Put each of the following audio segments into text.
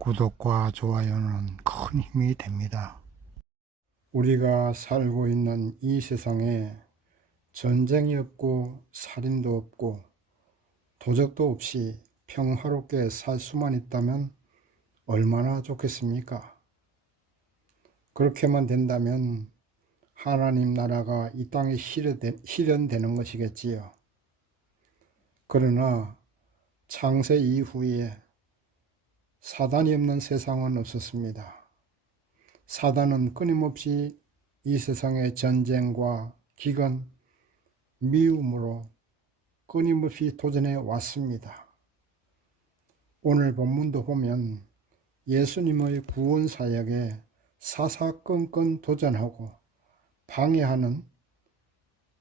구독과 좋아요는 큰 힘이 됩니다. 우리가 살고 있는 이 세상에 전쟁이 없고 살인도 없고 도적도 없이 평화롭게 살 수만 있다면 얼마나 좋겠습니까? 그렇게만 된다면 하나님 나라가 이 땅에 실현되는 것이겠지요. 그러나 창세 이후에 사단이 없는 세상은 없었습니다. 사단은 끊임없이 이 세상의 전쟁과 기근, 미움으로 끊임없이 도전해 왔습니다. 오늘 본문도 보면 예수님의 구원 사역에 사사건건 도전하고 방해하는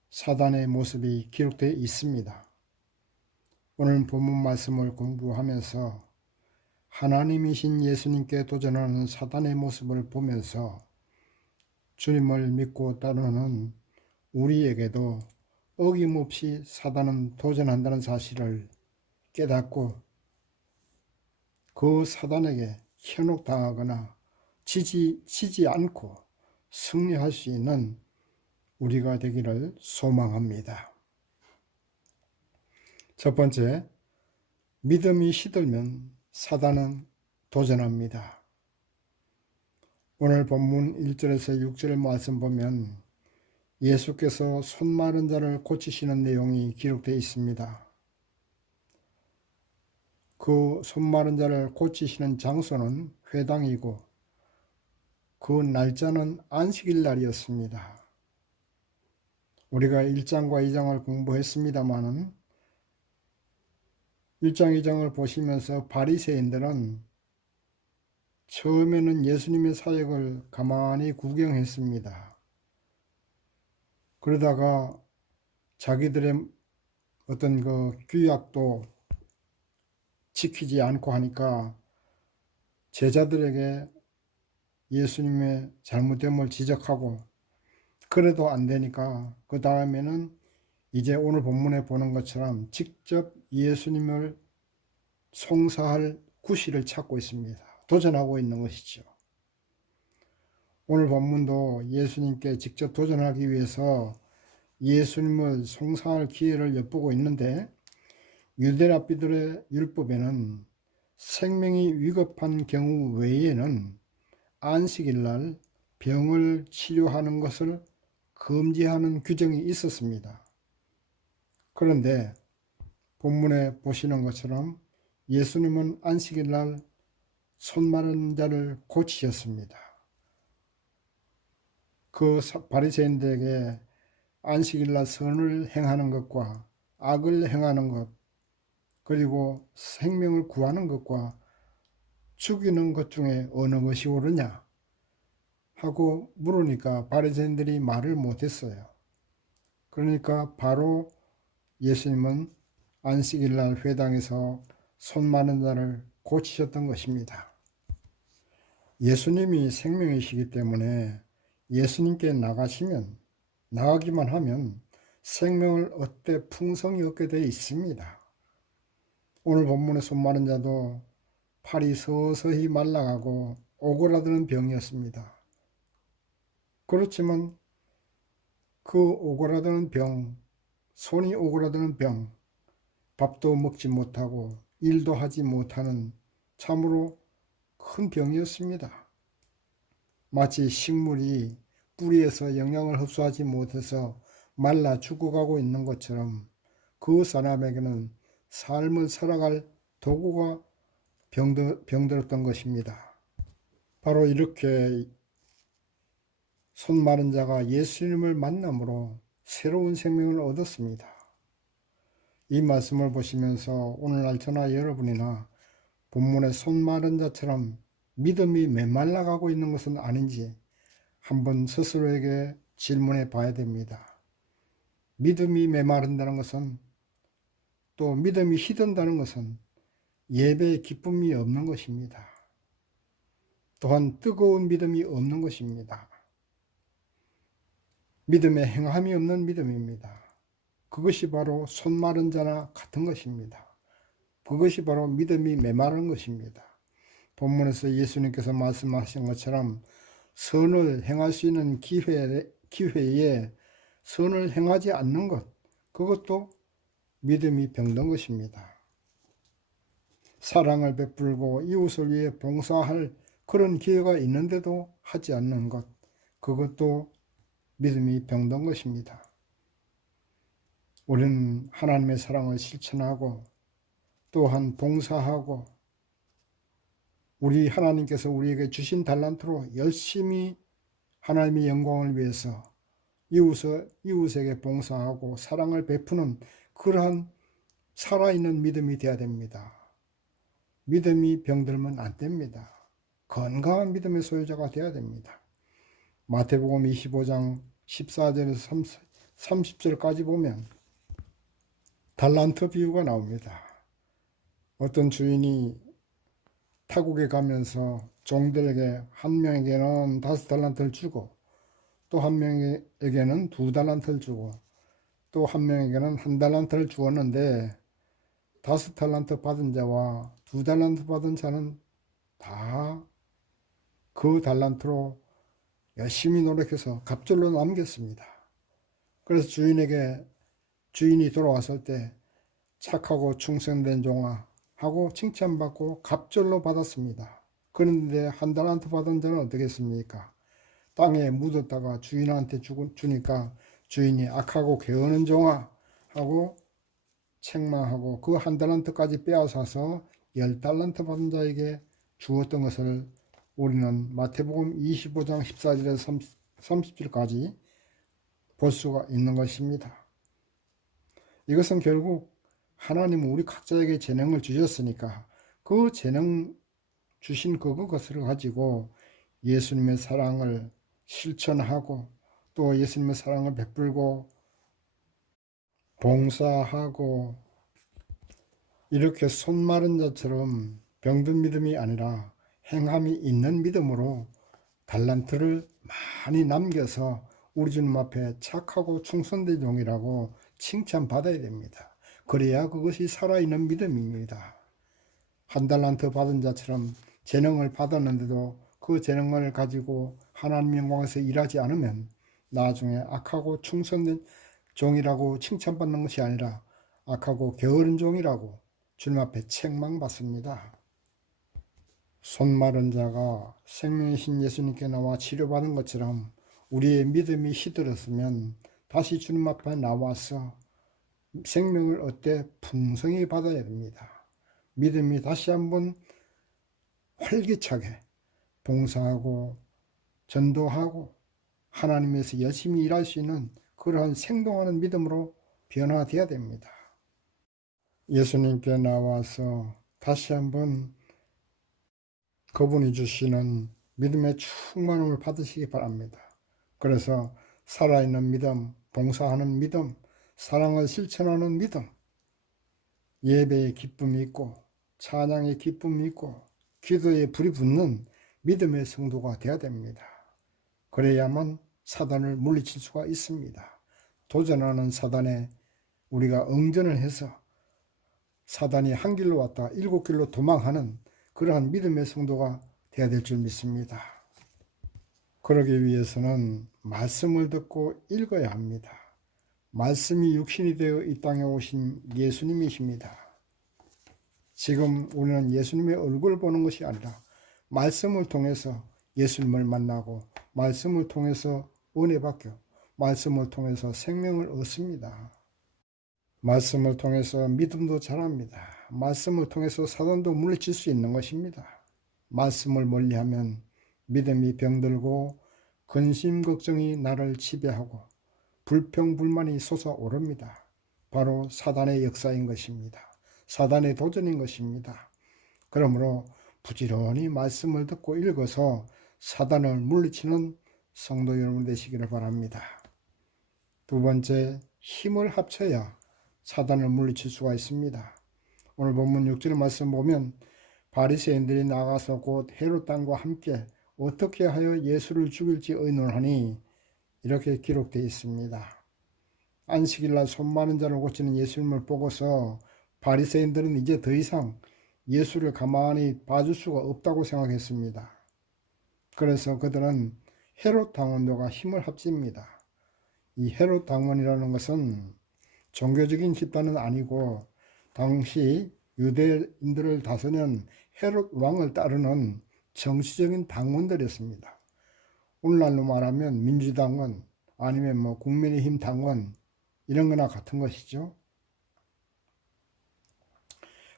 사단의 모습이 기록되어 있습니다. 오늘 본문 말씀을 공부하면서 하나님이신 예수님께 도전하는 사단의 모습을 보면서 주님을 믿고 따르는 우리에게도 어김없이 사단은 도전한다는 사실을 깨닫고 그 사단에게 현혹당하거나 지지 않고 승리할 수 있는 우리가 되기를 소망합니다. 첫 번째, 믿음이 시들면 사단은 도전합니다. 오늘 본문 1절에서 6절 말씀 보면 예수께서 손 마른 자를 고치시는 내용이 기록되어 있습니다. 그 손 마른 자를 고치시는 장소는 회당이고 그 날짜는 안식일 날이었습니다. 우리가 1장과 2장을 공부했습니다마는 1장, 2장을 보시면서 바리새인들은 처음에는 예수님의 사역을 가만히 구경했습니다. 그러다가 자기들의 어떤 그 규약도 지키지 않고 하니까 제자들에게 예수님의 잘못됨을 지적하고 그래도 안 되니까 그 다음에는 이제 오늘 본문에 보는 것처럼 직접 예수님을 송사할 구실을 찾고 있습니다. 도전하고 있는 것이죠. 오늘 본문도 예수님께 직접 도전하기 위해서 예수님을 송사할 기회를 엿보고 있는데 유대 랍비들의 율법에는 생명이 위급한 경우 외에는 안식일 날 병을 치료하는 것을 금지하는 규정이 있었습니다. 그런데 본문에 보시는 것처럼 예수님은 안식일 날 손 마른 자를 고치셨습니다. 그 바리새인들에게 안식일 날 선을 행하는 것과 악을 행하는 것, 그리고 생명을 구하는 것과 죽이는 것 중에 어느 것이 옳으냐 하고 물으니까 바리새인들이 말을 못했어요. 그러니까 바로 예수님은 안식일 날 회당에서 손 마른 자를 고치셨던 것입니다. 예수님이 생명이시기 때문에 예수님께 나가기만 하면 생명을 얻되 풍성히 얻게 되어 있습니다. 오늘 본문의 손 마른 자도 팔이 서서히 말라가고 오그라드는 병이었습니다. 그렇지만 그 오그라드는 병, 손이 오그라드는 병, 밥도 먹지 못하고 일도 하지 못하는 참으로 큰 병이었습니다. 마치 식물이 뿌리에서 영양을 흡수하지 못해서 말라 죽어가고 있는 것처럼 그 사람에게는 삶을 살아갈 도구가 병들었던 것입니다. 바로 이렇게 손 마른 자가 예수님을 만남으로 새로운 생명을 얻었습니다. 이 말씀을 보시면서 오늘날 저나 여러분이나 본문의 손 마른 자처럼 믿음이 메말라가고 있는 것은 아닌지 한번 스스로에게 질문해 봐야 됩니다. 믿음이 메마른다는 것은, 또 믿음이 희든다는 것은 예배에 기쁨이 없는 것입니다. 또한 뜨거운 믿음이 없는 것입니다. 믿음에 행함이 없는 믿음입니다. 그것이 바로 손 마른 자나 같은 것입니다. 그것이 바로 믿음이 메마른 것입니다. 본문에서 예수님께서 말씀하신 것처럼 선을 행할 수 있는 기회에 선을 행하지 않는 것, 그것도 믿음이 병든 것입니다. 사랑을 베풀고 이웃을 위해 봉사할 그런 기회가 있는데도 하지 않는 것, 그것도 믿음이 병든 것입니다. 우리는 하나님의 사랑을 실천하고 또한 봉사하고 우리 하나님께서 우리에게 주신 달란트로 열심히 하나님의 영광을 위해서 이웃에게 봉사하고 사랑을 베푸는 그러한 살아있는 믿음이 되어야 됩니다. 믿음이 병들면 안 됩니다. 건강한 믿음의 소유자가 되어야 됩니다. 마태복음 25장 14절에서 30절까지 보면 달란트 비유가 나옵니다. 어떤 주인이 타국에 가면서 종들에게 한 명에게는 5달란트를 주고 또 한 명에게는 2달란트를 주고 또 한 명에게는 1달란트를 주었는데 5달란트 받은 자와 2달란트 받은 자는 다 그 달란트로 열심히 노력해서 갑절로 남겼습니다. 그래서 주인이 돌아왔을 때 착하고 충성된 종아 하고 칭찬받고 갑절로 받았습니다. 그런데 1달란트 받은 자는 어떻겠습니까? 땅에 묻었다가 주인한테 주니까 주인이 악하고 게으른 종아 하고 책망하고 그 1달란트까지 빼앗아서 10달란트 받은 자에게 주었던 것을 우리는 마태복음 25장 14절에서 30절까지 볼 수가 있는 것입니다. 이것은 결국 하나님은 우리 각자에게 재능을 주셨으니까 그 재능 주신 그것을 가지고 예수님의 사랑을 실천하고 또 예수님의 사랑을 베풀고 봉사하고 이렇게 손 마른 자처럼 병든 믿음이 아니라 행함이 있는 믿음으로 달란트를 많이 남겨서 우리 주님 앞에 착하고 충성된 종이라고 칭찬받아야 됩니다. 그래야 그것이 살아있는 믿음입니다. 1달란트 받은 자처럼 재능을 받았는데도 그 재능을 가지고 하나님 영광에서 일하지 않으면 나중에 악하고 충성된 종이라고 칭찬받는 것이 아니라 악하고 게으른 종이라고 주님 앞에 책망받습니다. 손 마른 자가 생명이신 예수님께 나와 치료받은 것처럼 우리의 믿음이 시들었으면 다시 주님 앞에 나와서 생명을 얻되 풍성히 받아야 됩니다. 믿음이 다시 한번 활기차게 봉사하고 전도하고 하나님에서 열심히 일할 수 있는 그러한 생동하는 믿음으로 변화되어야 됩니다. 예수님께 나와서 다시 한번 그분이 주시는 믿음의 충만함을 받으시기 바랍니다. 그래서 살아있는 믿음, 봉사하는 믿음, 사랑을 실천하는 믿음, 예배의 기쁨이 있고 찬양의 기쁨이 있고 기도에 불이 붙는 믿음의 성도가 되어야 됩니다. 그래야만 사단을 물리칠 수가 있습니다. 도전하는 사단에 우리가 응전을 해서 사단이 한 길로 왔다 7길로 도망하는 그러한 믿음의 성도가 되어야 될 줄 믿습니다. 그러기 위해서는 말씀을 듣고 읽어야 합니다. 말씀이 육신이 되어 이 땅에 오신 예수님이십니다. 지금 우리는 예수님의 얼굴을 보는 것이 아니라 말씀을 통해서 예수님을 만나고 말씀을 통해서 은혜 받고 말씀을 통해서 생명을 얻습니다. 말씀을 통해서 믿음도 자랍니다. 말씀을 통해서 사단도 물리칠 수 있는 것입니다. 말씀을 멀리하면 믿음이 병들고 근심 걱정이 나를 지배하고 불평불만이 솟아오릅니다. 바로 사단의 역사인 것입니다. 사단의 도전인 것입니다. 그러므로 부지런히 말씀을 듣고 읽어서 사단을 물리치는 성도 여러분 되시기를 바랍니다. 두 번째, 힘을 합쳐야 사단을 물리칠 수가 있습니다. 오늘 본문 6절 말씀 보면 바리새인들이 나가서 곧 헤롯 왕과 함께 어떻게 하여 예수를 죽일지 의논하니 이렇게 기록되어 있습니다. 안식일날 손 마른 자를 고치는 예수님을 보고서 바리새인들은 이제 더 이상 예수를 가만히 봐줄 수가 없다고 생각했습니다. 그래서 그들은 헤롯 당원들과 힘을 합칩니다. 이 헤롯 당원이라는 것은 종교적인 집단은 아니고 당시 유대인들을 다스리는 헤롯 왕을 따르는 정치적인 당원들이었습니다. 오늘날로 말하면 민주당원 아니면 뭐 국민의힘 당원 이런 거나 같은 것이죠.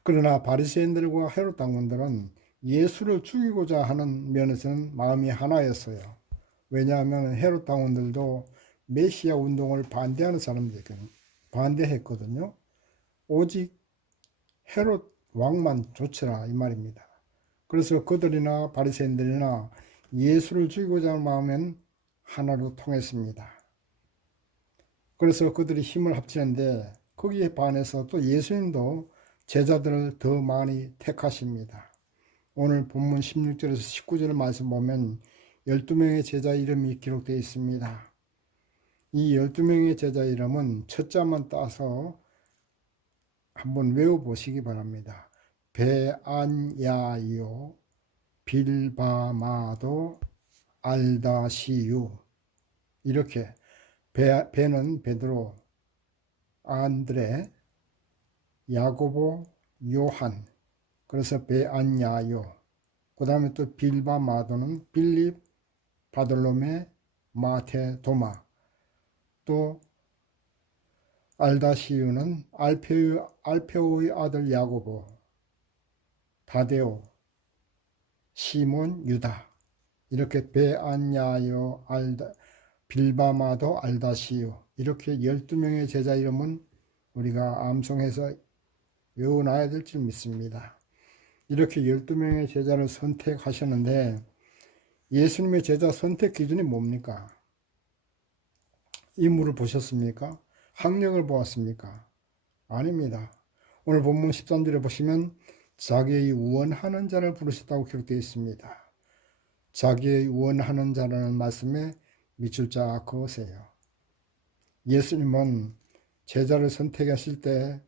그러나 바리새인들과 헤롯 당원들은 예수를 죽이고자 하는 면에서는 마음이 하나였어요. 왜냐하면 헤롯 당원들도 메시아 운동을 반대하는 사람들이거든요. 반대했거든요. 오직 헤롯 왕만 좋더라 이 말입니다. 그래서 그들이나 바리새인들이나 예수를 죽이고자 하는 마음은 하나로 통했습니다. 그래서 그들이 힘을 합치는데 거기에 반해서 또 예수님도 제자들을 더 많이 택하십니다. 오늘 본문 16절에서 19절 말씀 보면 12명의 제자 이름이 기록되어 있습니다. 이 12명의 제자 이름은 첫자만 따서 한번 외워보시기 바랍니다. 베안야요, 빌바마도, 알다시유. 이렇게 베는 베드로, 안드레, 야고보, 요한. 그래서 베안야요. 그 다음에 또 빌바마도는 빌립, 바돌로메, 마테, 도마. 또 알다시유는 알페오의 아들 야고보, 다데오, 시몬, 유다. 이렇게 베안야요, 빌바마도, 알다시유. 이렇게 12명의 제자 이름은 우리가 암송해서 외워놔야 될 줄 믿습니다. 이렇게 12명의 제자를 선택하셨는데 예수님의 제자 선택 기준이 뭡니까? 인물을 보셨습니까? 학력을 보았습니까? 아닙니다. 오늘 본문 13절에 보시면 자기의 원하는 자를 부르셨다고 기록되어 있습니다. 자기의 원하는 자라는 말씀에 밑줄 쫙 그으세요. 예수님은 제자를 선택하실 때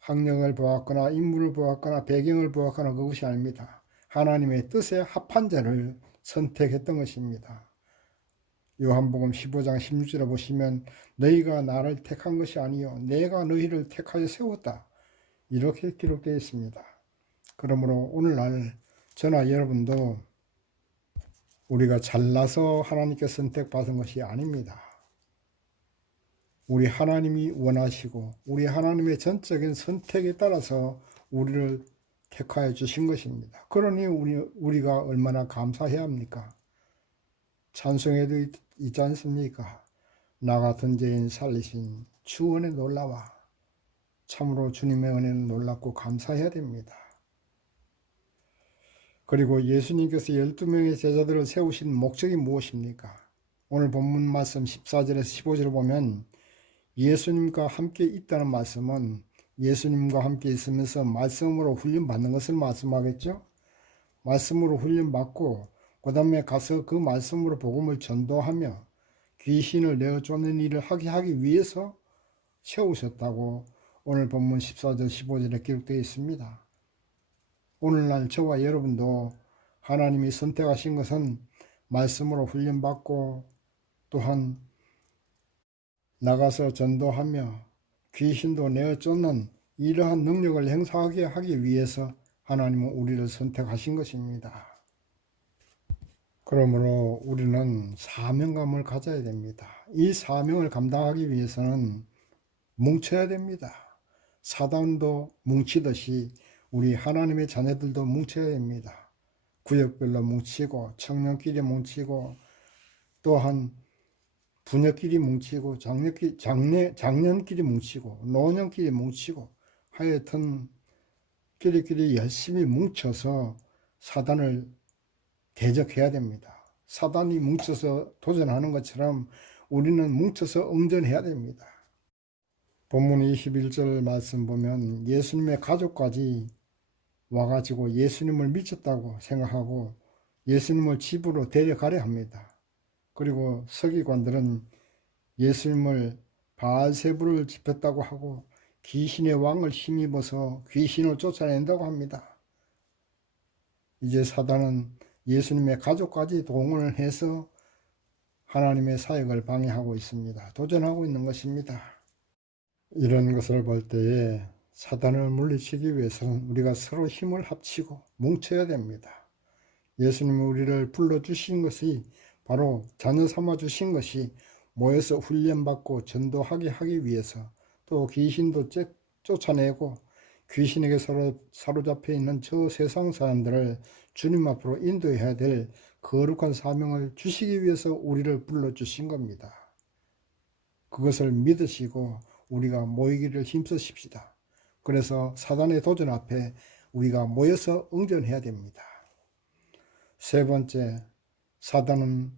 학력을 보았거나 인물을 보았거나 배경을 보았거나 그것이 아닙니다. 하나님의 뜻에 합한 자를 선택했던 것입니다. 요한복음 15장 16절에 보시면 너희가 나를 택한 것이 아니요 내가 너희를 택하여 세웠다. 이렇게 기록되어 있습니다. 그러므로 오늘날 저나 여러분도 우리가 잘나서 하나님께 선택받은 것이 아닙니다. 우리 하나님이 원하시고 우리 하나님의 전적인 선택에 따라서 우리를 택하여 주신 것입니다. 그러니 우리가 얼마나 감사해야 합니까? 찬송에도 있지 않습니까? 나 같은 죄인 살리신 주 은혜 놀라와. 참으로 주님의 은혜는 놀랍고 감사해야 됩니다. 그리고 예수님께서 12명의 제자들을 세우신 목적이 무엇입니까? 오늘 본문 말씀 14절에서 15절을 보면 예수님과 함께 있다는 말씀은 예수님과 함께 있으면서 말씀으로 훈련받는 것을 말씀하겠죠? 말씀으로 훈련받고 그 다음에 가서 그 말씀으로 복음을 전도하며 귀신을 내어 쫓는 일을 하기 위해서 세우셨다고 오늘 본문 14절 15절에 기록되어 있습니다. 오늘날 저와 여러분도 하나님이 선택하신 것은 말씀으로 훈련받고 또한 나가서 전도하며 귀신도 내어 쫓는 이러한 능력을 행사하게 하기 위해서 하나님은 우리를 선택하신 것입니다. 그러므로 우리는 사명감을 가져야 됩니다. 이 사명을 감당하기 위해서는 뭉쳐야 됩니다. 사단도 뭉치듯이 우리 하나님의 자녀들도 뭉쳐야 됩니다. 구역별로 뭉치고 청년끼리 뭉치고 또한 부녀끼리 뭉치고 장년끼리 뭉치고 노년끼리 뭉치고 하여튼 끼리끼리 열심히 뭉쳐서 사단을 대적해야 됩니다. 사단이 뭉쳐서 도전하는 것처럼 우리는 뭉쳐서 응전해야 됩니다. 본문 21절 말씀 보면 예수님의 가족까지 와가지고 예수님을 미쳤다고 생각하고 예수님을 집으로 데려가려 합니다. 그리고 서기관들은 예수님을 바알세불을 집혔다고 하고 귀신의 왕을 힘입어서 귀신을 쫓아낸다고 합니다. 이제 사단은 예수님의 가족까지 동원을 해서 하나님의 사역을 방해하고 있습니다. 도전하고 있는 것입니다. 이런 것을 볼 때에 사단을 물리치기 위해서는 우리가 서로 힘을 합치고 뭉쳐야 됩니다. 예수님이 우리를 불러주신 것이 바로 자녀 삼아 주신 것이 모여서 훈련받고 전도하게 하기 위해서, 또 귀신도 쫓아내고 귀신에게 사로잡혀 있는 저 세상 사람들을 주님 앞으로 인도해야 될 거룩한 사명을 주시기 위해서 우리를 불러주신 겁니다. 그것을 믿으시고 우리가 모이기를 힘쓰십시다. 그래서 사단의 도전 앞에 우리가 모여서 응전해야 됩니다. 세 번째, 사단은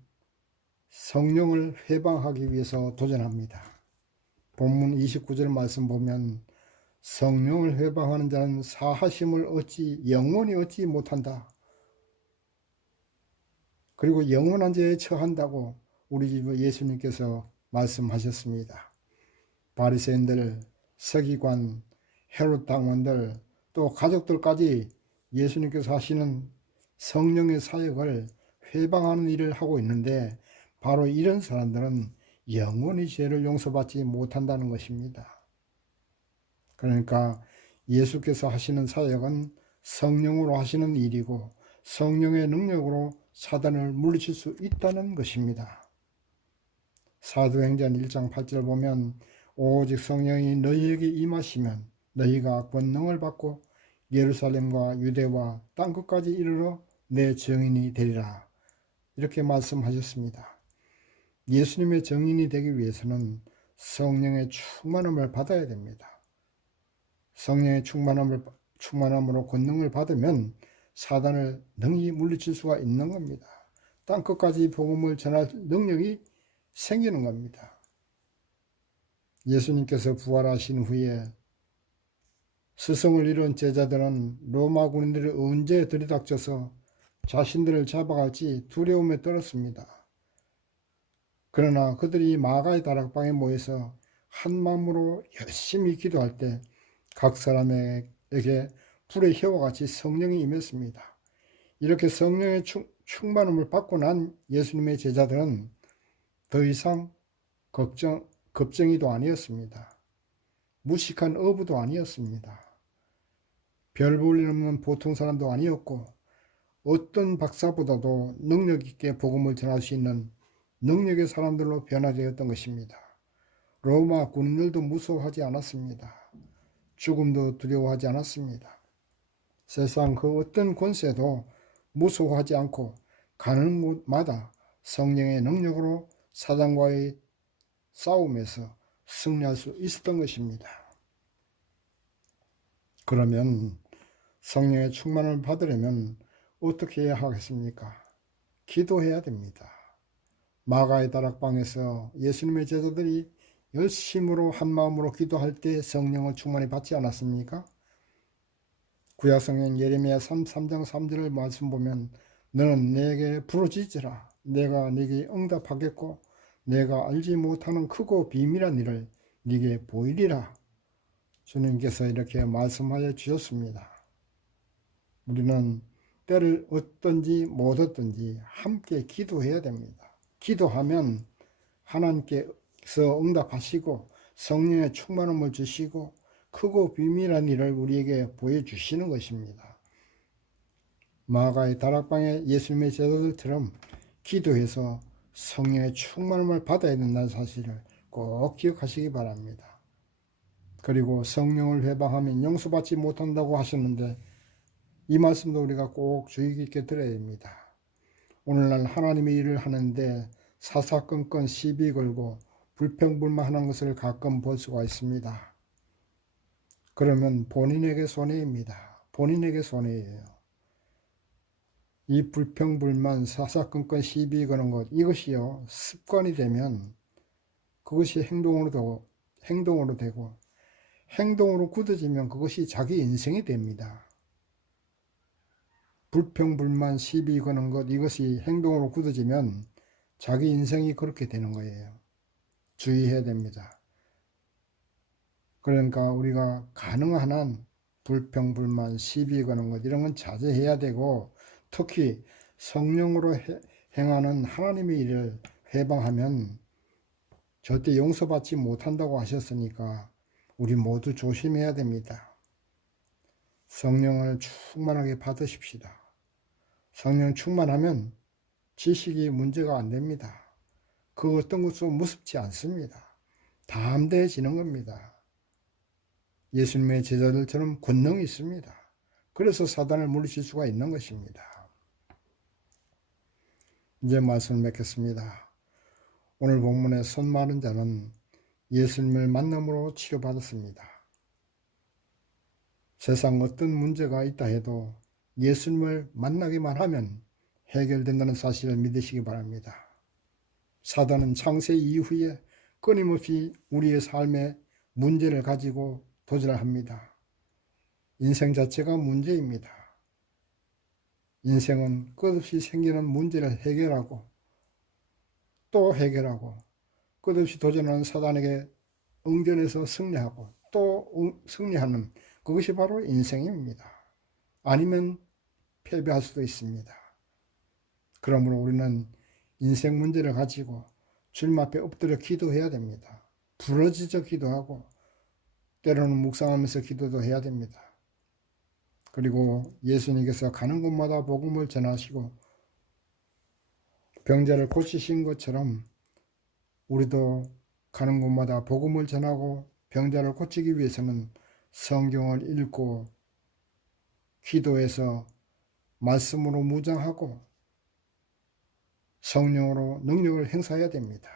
성령을 회방하기 위해서 도전합니다. 본문 29절 말씀 보면 성령을 회방하는 자는 사하심을 영원히 얻지 못한다. 그리고 영원한 죄에 처한다고 우리 집 예수님께서 말씀하셨습니다. 바리새인들, 서기관, 헤롯 당원들, 또 가족들까지 예수님께서 하시는 성령의 사역을 회방하는 일을 하고 있는데, 바로 이런 사람들은 영원히 죄를 용서받지 못한다는 것입니다. 그러니까 예수께서 하시는 사역은 성령으로 하시는 일이고 성령의 능력으로 사단을 물리칠 수 있다는 것입니다. 사도행전 1장 8절 보면 오직 성령이 너희에게 임하시면 너희가 권능을 받고 예루살렘과 유대와 땅끝까지 이르러 내 증인이 되리라, 이렇게 말씀하셨습니다. 예수님의 증인이 되기 위해서는 성령의 충만함을 받아야 됩니다. 성령의 충만함으로 권능을 받으면 사단을 능히 물리칠 수가 있는 겁니다. 땅끝까지 복음을 전할 능력이 생기는 겁니다. 예수님께서 부활하신 후에 스승을 이룬 제자들은 로마 군인들이 언제 들이닥쳐서 자신들을 잡아갈지 두려움에 떨었습니다. 그러나 그들이 마가의 다락방에 모여서 한 마음으로 열심히 기도할 때 각 사람에게 불의 혀와 같이 성령이 임했습니다. 이렇게 성령의 충만함을 받고 난 예수님의 제자들은 더 이상 겁쟁이도 아니었습니다. 무식한 어부도 아니었습니다. 별 볼 일 없는 보통 사람도 아니었고, 어떤 박사보다도 능력 있게 복음을 전할 수 있는 능력의 사람들로 변화되었던 것입니다. 로마 군인들도 무서워하지 않았습니다. 죽음도 두려워하지 않았습니다. 세상 그 어떤 권세도 무서워하지 않고 가는 곳마다 성령의 능력으로 사단과의 싸움에서 승리할 수 있었던 것입니다. 그러면 성령의 충만을 받으려면 어떻게 해야 하겠습니까? 기도해야 됩니다. 마가의 다락방에서 예수님의 제자들이 열심으로 한 마음으로 기도할 때 성령을 충만히 받지 않았습니까? 구약성경 예레미야 3장 3절을 말씀 보면 너는 내게 부르짖으라 내가 네게 응답하겠고 내가 알지 못하는 크고 비밀한 일을 네게 보이리라, 주님께서 이렇게 말씀하여 주셨습니다. 우리는 때를 얻든지 못 얻든지 함께 기도해야 됩니다. 기도하면 하나님께서 응답하시고 성령의 충만함을 주시고 크고 비밀한 일을 우리에게 보여주시는 것입니다. 마가의 다락방에 예수님의 제자들처럼 기도해서 성령의 충만함을 받아야 된다는 사실을 꼭 기억하시기 바랍니다. 그리고 성령을 회방하면 용서받지 못한다고 하셨는데 이 말씀도 우리가 꼭 주의 깊게 들어야 됩니다. 오늘날 하나님의 일을 하는데 사사건건 시비 걸고 불평불만하는 것을 가끔 볼 수가 있습니다. 그러면 본인에게 손해입니다. 본인에게 손해예요. 이 불평불만 사사건건 시비 거는 것, 이것이요 습관이 되면 그것이 행동으로 되고 행동으로 굳어지면 그것이 자기 인생이 됩니다. 불평불만 시비 거는 것, 이것이 행동으로 굳어지면 자기 인생이 그렇게 되는 거예요. 주의해야 됩니다. 그러니까 우리가 가능한 한 불평불만 시비 거는 것, 이런 건 자제해야 되고 특히 성령으로 행하는 하나님의 일을 회방하면 절대 용서받지 못한다고 하셨으니까 우리 모두 조심해야 됩니다. 성령을 충만하게 받으십시다. 성령 충만하면 지식이 문제가 안 됩니다. 그 어떤 것도 무섭지 않습니다. 담대해지는 겁니다. 예수님의 제자들처럼 권능이 있습니다. 그래서 사단을 물리칠 수가 있는 것입니다. 이제 말씀을 맺겠습니다. 오늘 본문의 손 마른 자는 예수님을 만남으로 치료받았습니다. 세상 어떤 문제가 있다 해도 예수님을 만나기만 하면 해결된다는 사실을 믿으시기 바랍니다. 사단은 창세 이후에 끊임없이 우리의 삶에 문제를 가지고 도전합니다. 인생 자체가 문제입니다. 인생은 끝없이 생기는 문제를 해결하고 또 해결하고 끝없이 도전하는 사단에게 응전해서 승리하고 또 승리하는 그것이 바로 인생입니다. 아니면 패배할 수도 있습니다. 그러므로 우리는 인생 문제를 가지고 주님 앞에 엎드려 기도해야 됩니다. 부러지져 기도하고 때로는 묵상하면서 기도도 해야 됩니다. 그리고 예수님께서 가는 곳마다 복음을 전하시고 병자를 고치신 것처럼 우리도 가는 곳마다 복음을 전하고 병자를 고치기 위해서는 성경을 읽고 기도해서 말씀으로 무장하고 성령으로 능력을 행사해야 됩니다.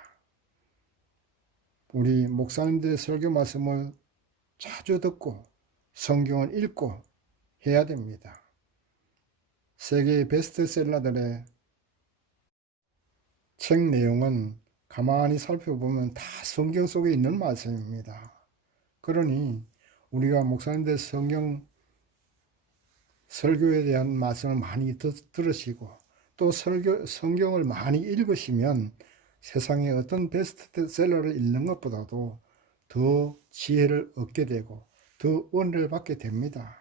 우리 목사님들의 설교 말씀을 자주 듣고 성경을 읽고 해야 됩니다. 세계의 베스트셀러들의 책 내용은 가만히 살펴보면 다 성경 속에 있는 말씀입니다. 그러니 우리가 목사님들 성경 설교에 대한 말씀을 많이 들으시고 또 성경을 많이 읽으시면 세상의 어떤 베스트셀러를 읽는 것보다도 더 지혜를 얻게 되고 더 은혜를 받게 됩니다.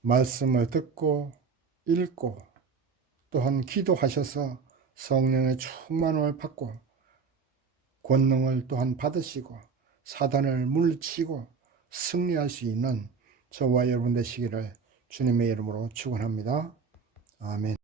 말씀을 듣고 읽고 또한 기도하셔서 성령의 충만함을 받고 권능을 또한 받으시고 사단을 물리치고 승리할 수 있는 저와 여러분 되시기를 주님의 이름으로 축원합니다. 아멘.